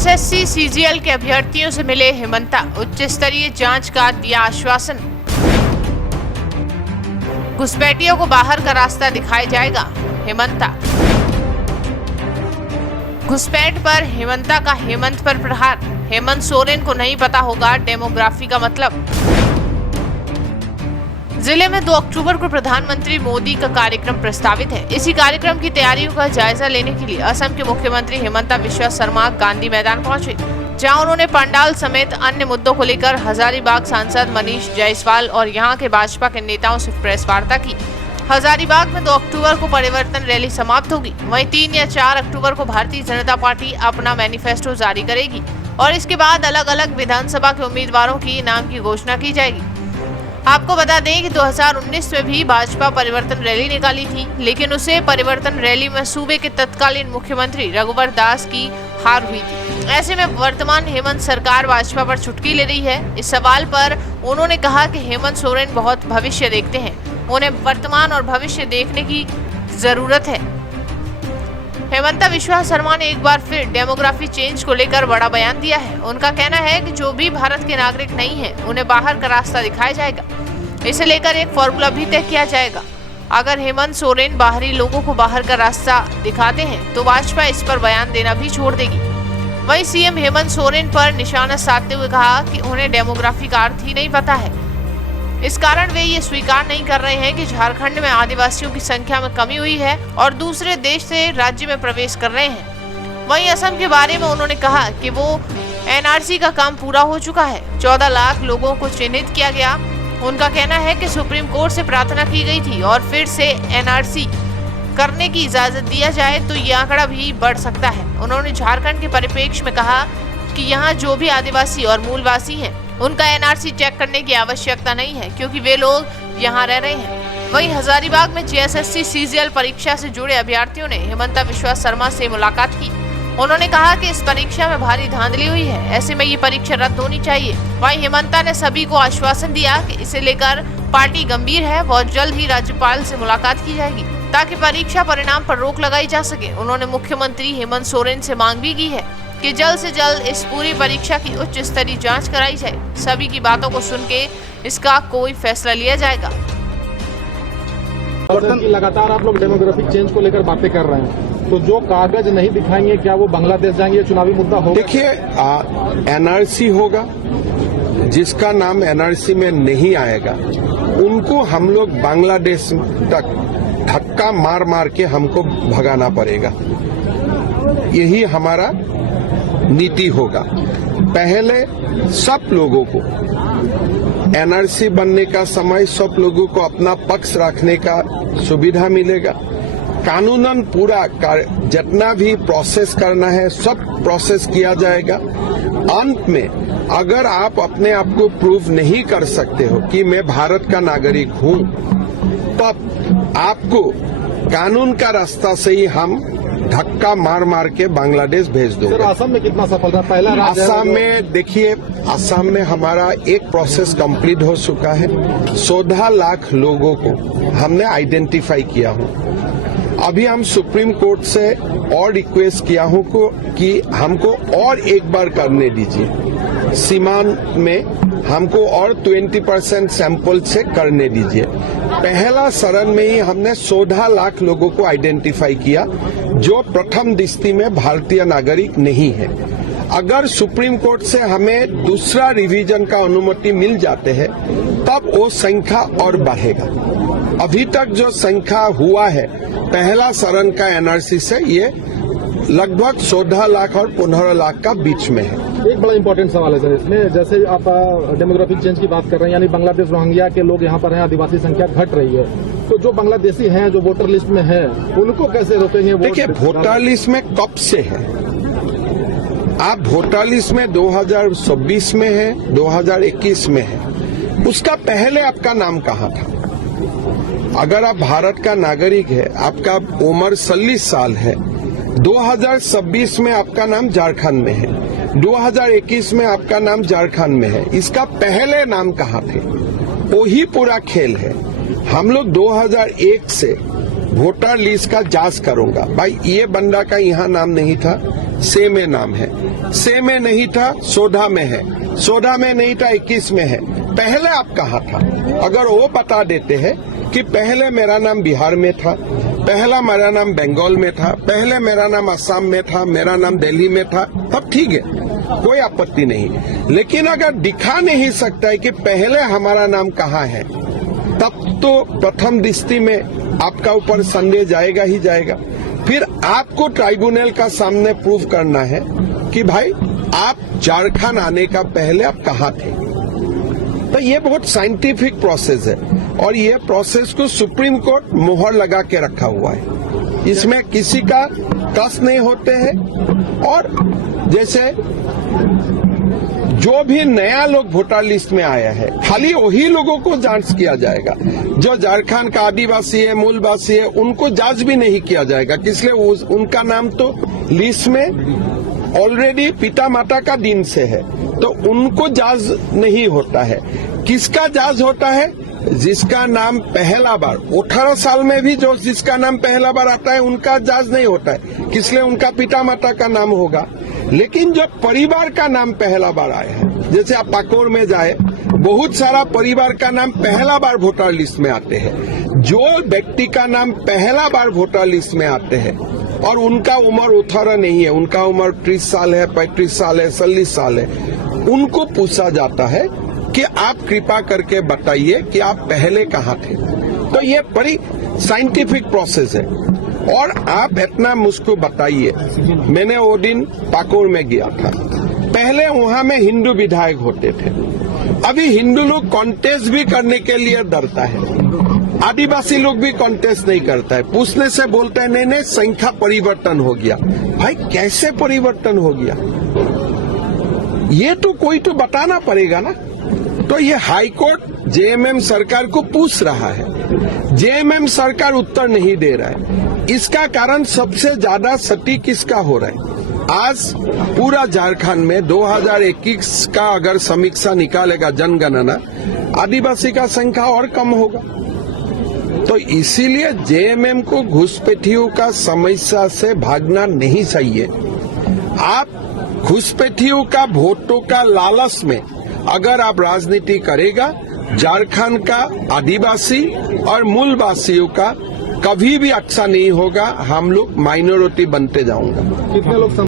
GSSC CGL के अभ्यर्थियों से मिले हेमंता, उच्च स्तरीय जांच का दिया आश्वासन। घुसपैठियों को बाहर का रास्ता दिखाया जाएगा, हेमंता। घुसपैठ पर हेमंता का हेमंत पर प्रहार। हेमंत सोरेन को नहीं पता होगा डेमोग्राफी का मतलब। जिले में 2 अक्टूबर को प्रधानमंत्री मोदी का कार्यक्रम प्रस्तावित है। इसी कार्यक्रम की तैयारियों का जायजा लेने के लिए असम के मुख्यमंत्री हेमंता बिश्वा शर्मा गांधी मैदान पहुंचे, जहां उन्होंने पंडाल समेत अन्य मुद्दों को लेकर हजारीबाग सांसद मनीष जायसवाल और यहां के भाजपा के नेताओं से प्रेस वार्ता की। हजारीबाग में 2 अक्टूबर को परिवर्तन रैली समाप्त होगी। वहीं 3 या 4 अक्टूबर को भारतीय जनता पार्टी अपना मैनिफेस्टो जारी करेगी और इसके बाद अलग अलग विधानसभा के उम्मीदवारों की नाम की घोषणा की जाएगी। आपको बता दें कि 2019 में भी भाजपा परिवर्तन रैली निकाली थी, लेकिन उसे परिवर्तन रैली में सूबे के तत्कालीन मुख्यमंत्री रघुवर दास की हार हुई थी। ऐसे में वर्तमान हेमंत सरकार भाजपा पर चुटकी ले रही है। इस सवाल पर उन्होंने कहा कि हेमंत सोरेन बहुत भविष्य देखते हैं, उन्हें वर्तमान और भविष्य देखने की जरूरत है। हेमंता बिश्वा शर्मा ने एक बार फिर डेमोग्राफी चेंज को लेकर बड़ा बयान दिया है। उनका कहना है कि जो भी भारत के नागरिक नहीं है, उन्हें बाहर का रास्ता दिखाया जाएगा। इसे लेकर एक फॉर्मूला भी तय किया जाएगा। अगर हेमंत सोरेन बाहरी लोगों को बाहर का रास्ता दिखाते हैं तो भाजपा इस पर बयान देना भी छोड़ देगी। वहीं सीएम हेमंत सोरेन पर निशाना साधते हुए कहा कि उन्हें डेमोग्राफी का अर्थ ही नहीं पता है। इस कारण वे ये स्वीकार नहीं कर रहे हैं कि झारखंड में आदिवासियों की संख्या में कमी हुई है और दूसरे देश से राज्य में प्रवेश कर रहे हैं। वहीं असम के बारे में उन्होंने कहा कि वो एनआरसी का काम पूरा हो चुका है। 14 लाख लोगों को चिन्हित किया गया। उनका कहना है कि सुप्रीम कोर्ट से प्रार्थना की गई थी और फिर से एनआरसी करने की इजाजत दिया जाए तो ये आंकड़ा भी बढ़ सकता है। उन्होंने झारखंड के परिप्रेक्ष्य में कहा कि यहाँ जो भी आदिवासी और मूलवासी हैं, उनका एनआरसी चेक करने की आवश्यकता नहीं है, क्योंकि वे लोग यहाँ रह रहे हैं। वहीं हजारीबाग में जीएसएससी सीजीएल परीक्षा से जुड़े अभ्यर्थियों ने हेमंता बिश्वा शर्मा से मुलाकात की। उन्होंने कहा कि इस परीक्षा में भारी धांधली हुई है, ऐसे में ये परीक्षा रद्द होनी चाहिए। वहीं हेमंता ने सभी को आश्वासन दिया कि इसे लेकर पार्टी गंभीर है। बहुत जल्द ही राज्यपाल से मुलाकात की जाएगी ताकि परीक्षा परिणाम पर रोक लगाई जा सके। उन्होंने मुख्यमंत्री हेमंत सोरेन से मांग भी की है कि जल्द से जल्द इस पूरी परीक्षा की उच्च स्तरीय जांच कराई जाए। सभी की बातों को सुन के इसका कोई फैसला लिया जाएगा। लगातार आप लोग डेमोग्राफिक चेंज को लेकर बातें कर रहे हैं, तो जो कागज नहीं दिखाएंगे क्या वो बांग्लादेश जाएंगे? चुनावी मुद्दा होगा। देखिए, एनआरसी होगा, जिसका नाम एनआरसी में नहीं आएगा उनको हम लोग बांग्लादेश तक धक्का मार मार के हमको भगाना पड़ेगा। यही हमारा नीति होगा। पहले सब लोगों को एनआरसी बनने का समय सब लोगों को अपना पक्ष रखने का सुविधा मिलेगा। कानूनन पूरा जितना भी प्रोसेस करना है सब प्रोसेस किया जाएगा। अंत में अगर आप अपने आप को प्रूव नहीं कर सकते हो कि मैं भारत का नागरिक हूं, तब आपको कानून का रास्ता से ही हम धक्का मार मार के बांग्लादेश भेज दो। असम में कितना सफल रहा पहला? असम में देखिए, असम में हमारा एक प्रोसेस कंप्लीट हो चुका है। 14 लाख लोगों को हमने आइडेंटिफाई किया हूं। अभी हम सुप्रीम कोर्ट से और रिक्वेस्ट किया हूं कि हमको और एक बार करने दीजिए। सीमांत में हमको और 20% सैंपल से करने दीजिए। पहला चरण में ही हमने 14 लाख लोगों को आइडेंटिफाई किया जो प्रथम दृष्टि में भारतीय नागरिक नहीं है। अगर सुप्रीम कोर्ट से हमें दूसरा रिवीजन का अनुमति मिल जाते हैं तब वो संख्या और बढ़ेगा। अभी तक जो संख्या हुआ है पहला चरण का एनआरसी से, ये लगभग 14 लाख और 15 लाख का बीच में है। एक बड़ा इंपॉर्टेंट सवाल है सर इसमें, जैसे आप डेमोग्राफिक चेंज की बात कर रहे हैं, यानी बांग्लादेश रोहिंग्या के लोग यहाँ पर हैं, आदिवासी संख्या घट रही है, तो जो बांग्लादेशी हैं जो वोटर लिस्ट में हैं उनको कैसे रोकेंगे? देखिए, वोटर लिस्ट में कब से है? आप वोटर लिस्ट में 2026 में है, 2021 में है, उसका पहले आपका नाम कहाँ था? अगर आप भारत का नागरिक है, आपका उम्र 40 साल है, 2026 में आपका नाम झारखंड में है, 2021 में आपका नाम झारखंड में है, इसका पहले नाम कहाँ थे? वही पूरा खेल है। हम लोग 2001 से वोटर लिस्ट का जांच करूंगा। भाई ये बंदा का यहाँ नाम नहीं था, से में नाम है, से में नहीं था, सोधा में है, सोधा में नहीं था, 21 में है। पहले आप कहाँ था? अगर वो बता देते हैं कि पहले मेरा नाम बिहार में था, पहला मेरा नाम बंगाल में था, पहले मेरा नाम असम में था, मेरा नाम दिल्ली में था, तब ठीक है, कोई आपत्ति नहीं। लेकिन अगर दिखा नहीं सकता है कि पहले हमारा नाम कहाँ है, तब तो प्रथम दृष्टि में आपका ऊपर संदेह जाएगा ही जाएगा। फिर आपको ट्राइब्यूनल का सामने प्रूव करना है कि भाई आप झारखंड आने का पहले आप कहाँ थे। तो ये बहुत साइंटिफिक प्रोसेस है और ये प्रोसेस को सुप्रीम कोर्ट मोहर लगा के रखा हुआ है। इसमें किसी का कस नहीं होते हैं। और जैसे जो भी नया लोग वोटर लिस्ट में आया है, खाली वही लोगों को जांच किया जाएगा। जो झारखंड का आदिवासी है, मूलवासी है, उनको जांच भी नहीं किया जाएगा। इसलिए उनका नाम तो लिस्ट में ऑलरेडी पिता माता का दिन से है, तो उनको जांच नहीं होता है। किसका जांच होता है? जिसका नाम पहला बार 18 साल में भी जो जिसका नाम पहला बार आता है उनका जांच नहीं होता है, इसलिए उनका पिता माता का नाम होगा। लेकिन जो परिवार का नाम पहला बार आया है, जैसे आप पाकोर में जाए, बहुत सारा परिवार का नाम पहला बार वोटर लिस्ट में आते हैं। जो व्यक्ति का नाम पहला बार वोटर लिस्ट में आते हैं और उनका उम्र 18 नहीं है, उनका उम्र 30 साल है, 35 साल है, 40 साल है, उनको पूछा जाता है कि आप कृपा करके बताइए कि आप पहले कहाँ थे। तो ये बड़ी साइंटिफिक प्रोसेस है। और आप इतना मुझको बताइए, मैंने वो दिन पाकुर में गया था, पहले वहां में हिंदू विधायक होते थे, अभी हिंदू लोग कॉन्टेस्ट भी करने के लिए डरता है, आदिवासी लोग भी कॉन्टेस्ट नहीं करता है। पूछने से बोलते हैं नहीं नहीं संख्या परिवर्तन हो गया। भाई कैसे परिवर्तन हो गया? ये तो कोई तो बताना पड़ेगा ना। तो ये हाईकोर्ट जेएमएम सरकार को पूछ रहा है, जेएमएम सरकार उत्तर नहीं दे रहा है। इसका कारण सबसे ज्यादा सटीक किसका हो रहा है? आज पूरा झारखंड में 2021 का अगर समीक्षा निकालेगा जनगणना, आदिवासी का संख्या और कम होगा। तो इसीलिए जेएमएम को घुसपैठियों का समस्या से भागना नहीं चाहिए। आप घुसपैठियों का वोटों का लालच में अगर आप राजनीति करेगा, झारखंड का आदिवासी और मूलवासियों का कभी भी अच्छा नहीं होगा। हम लोग माइनॉरिटी बनते जाऊंगा। कितने लोग